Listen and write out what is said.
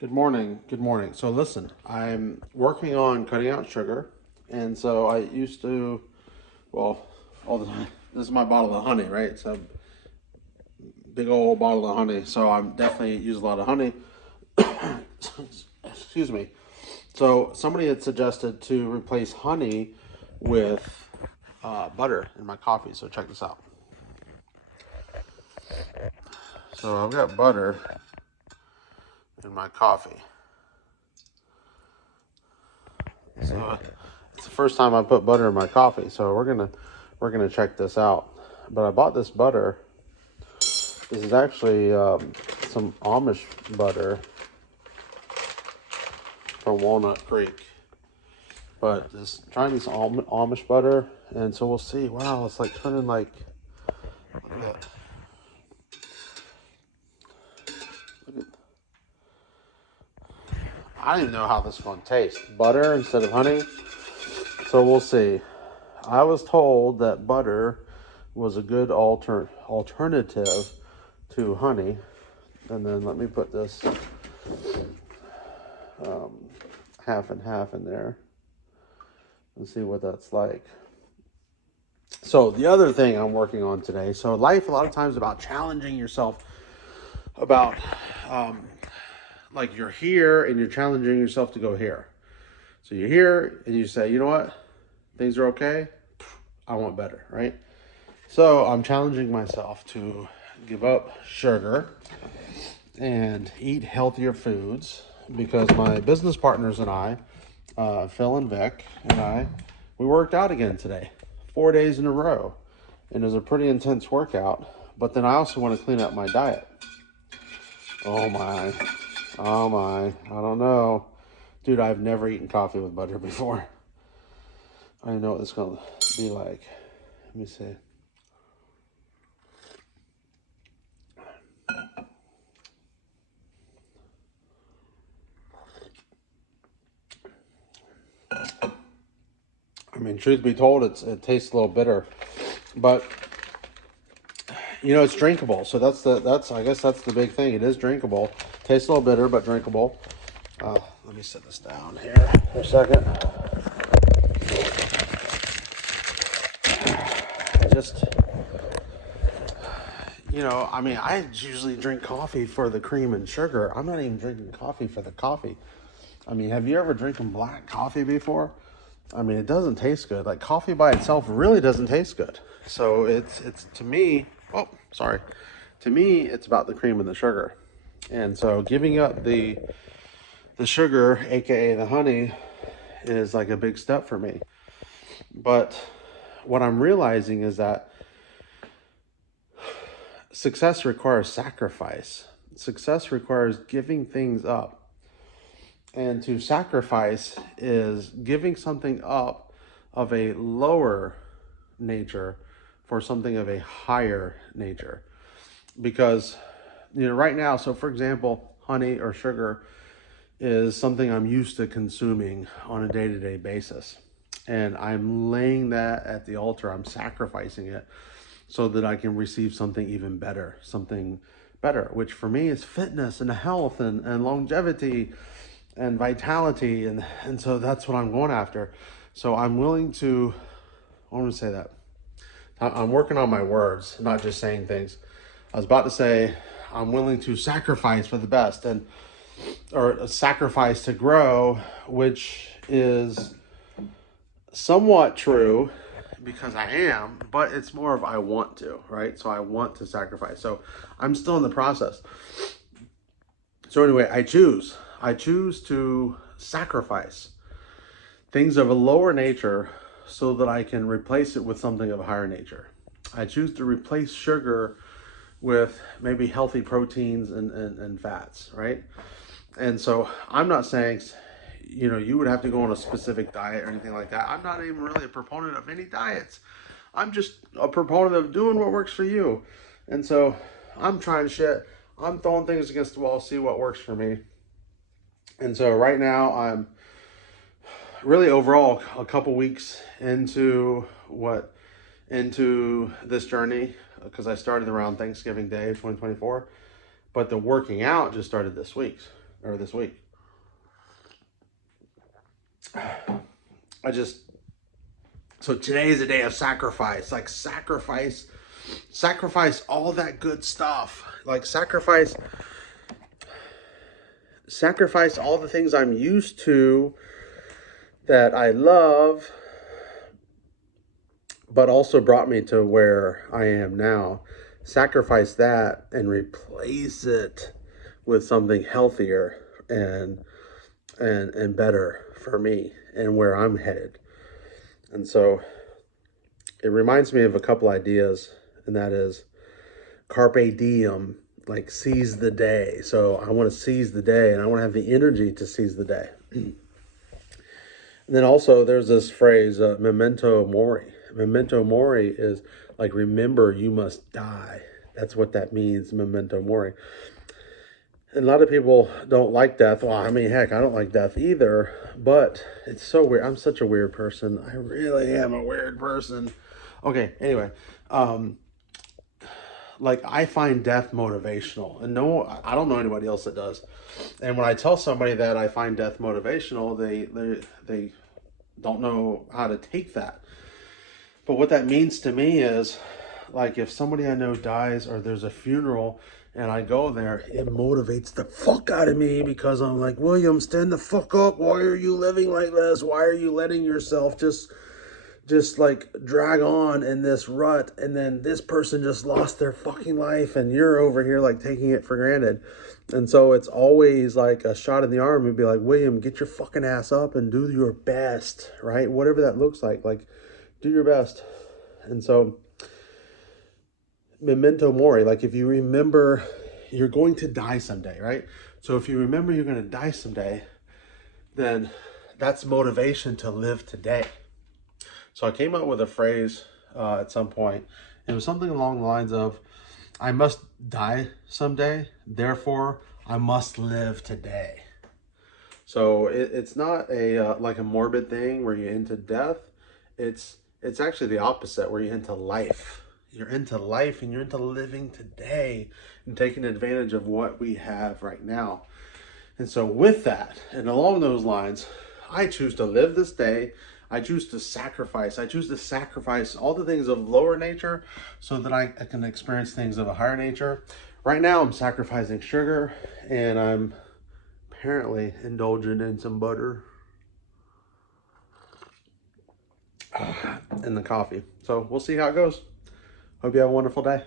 Good morning. Good morning. So listen, I'm working on cutting out sugar, and so I used to, well, all the time. This is my bottle of honey, right? So big old bottle of honey. So I'm definitely use a lot of honey. Excuse me. So somebody had suggested to replace honey with butter in my coffee. So check this out. So I've got butter in my coffee. So it's the first time I put butter in my coffee, so we're gonna check this out. But I bought this butter. This is actually some Amish butter from Walnut Creek. But just trying this Amish butter, and so we'll see. Wow, it's like turning like, look at that. Look at, I don't even know how this is going to taste. Butter instead of honey. So we'll see. I was told that butter was a good alternative to honey. And then let me put this half and half in there and see what that's like. So the other thing I'm working on today, so life a lot of times about challenging yourself about like you're here and you're challenging yourself to go here. So you're here and you say, you know what? Things are okay. I want better, right? So I'm challenging myself to give up sugar and eat healthier foods because my business partners and I, Phil and Vic and we worked out again today, 4 days in a row. And it was a pretty intense workout. But then I also want to clean up my diet. Oh my, oh my, I don't know. Dude, I've never eaten coffee with butter before. I know what it's going to be like. Let me see. I mean, truth be told, it tastes a little bitter, but it's drinkable. So I guess that's the big thing. It is drinkable. Tastes a little bitter, but drinkable. Let me set this down here for a second. Just, I mean, I usually drink coffee for the cream and sugar. I'm not even drinking coffee for the coffee. I mean, have you ever drinking black coffee before? I mean, it doesn't taste good. Like coffee by itself really doesn't taste good. So it's to me, oh, sorry. To me, it's about the cream and the sugar. And so giving up the sugar, aka the honey, is like a big step for me. But what I'm realizing is that success requires sacrifice. Success requires giving things up. And to sacrifice is giving something up of a lower nature for something of a higher nature. Because, right now, so for example, honey or sugar is something I'm used to consuming on a day-to-day basis. And I'm laying that at the altar. I'm sacrificing it so that I can receive something even better, which for me is fitness and health and longevity and vitality. And so that's what I'm going after. So I'm willing to, I want to say that. I'm working on my words, not just saying things. I was about to say, I'm willing to sacrifice for the best or sacrifice to grow, which is somewhat true because I am, but it's more of I want to, right? So I want to sacrifice. So I'm still in the process. So anyway, I choose to sacrifice things of a lower nature so that I can replace it with something of a higher nature. I choose to replace sugar with maybe healthy proteins and fats, right? And so I'm not saying, you would have to go on a specific diet or anything like that. I'm not even really a proponent of any diets. I'm just a proponent of doing what works for you. And so I'm trying shit. I'm throwing things against the wall, see what works for me. And so right now I'm really overall a couple weeks into this journey because I started around Thanksgiving Day 2024, but the working out just started this week. or this week. So today is a day of sacrifice. Like sacrifice all that good stuff. Like sacrifice all the things I'm used to that I love, but also brought me to where I am now. Sacrifice that and replace it with something healthier and better for me and where I'm headed. And so it reminds me of a couple ideas, and that is carpe diem, like seize the day. So I want to seize the day, and I want to have the energy to seize the day. And then also there's this phrase, memento mori. Memento mori is like, remember you must die. That's what that means, memento mori. And a lot of people don't like death. Well, I mean, heck, I don't like death either, but it's so weird. I'm such a weird person. I really am a weird person. Okay, anyway, like I find death motivational, and no, I don't know anybody else that does. And when I tell somebody that I find death motivational, they don't know how to take that. But what that means to me is, like, if somebody I know dies or there's a funeral and I go there, it motivates the fuck out of me, because I'm like, William, stand the fuck up. Why are you living like this? Why are you letting yourself just like drag on in this rut, and then this person just lost their fucking life and you're over here like taking it for granted. And so it's always like a shot in the arm and be like, William, get your fucking ass up and do your best, right? Whatever that looks like do your best. And so memento mori, like if you remember you're going to die someday, right? So if you remember you're going to die someday, then that's motivation to live today. So I came up with a phrase at some point. It was something along the lines of, I must die someday, therefore I must live today. So it's not a like a morbid thing where you're into death. It's actually the opposite, where you're into life. You're into life and you're into living today and taking advantage of what we have right now. And so with that, and along those lines, I choose to live this day. I choose to sacrifice. I choose to sacrifice all the things of lower nature so that I can experience things of a higher nature. Right now, I'm sacrificing sugar, and I'm apparently indulging in some butter in the coffee. So we'll see how it goes. Hope you have a wonderful day.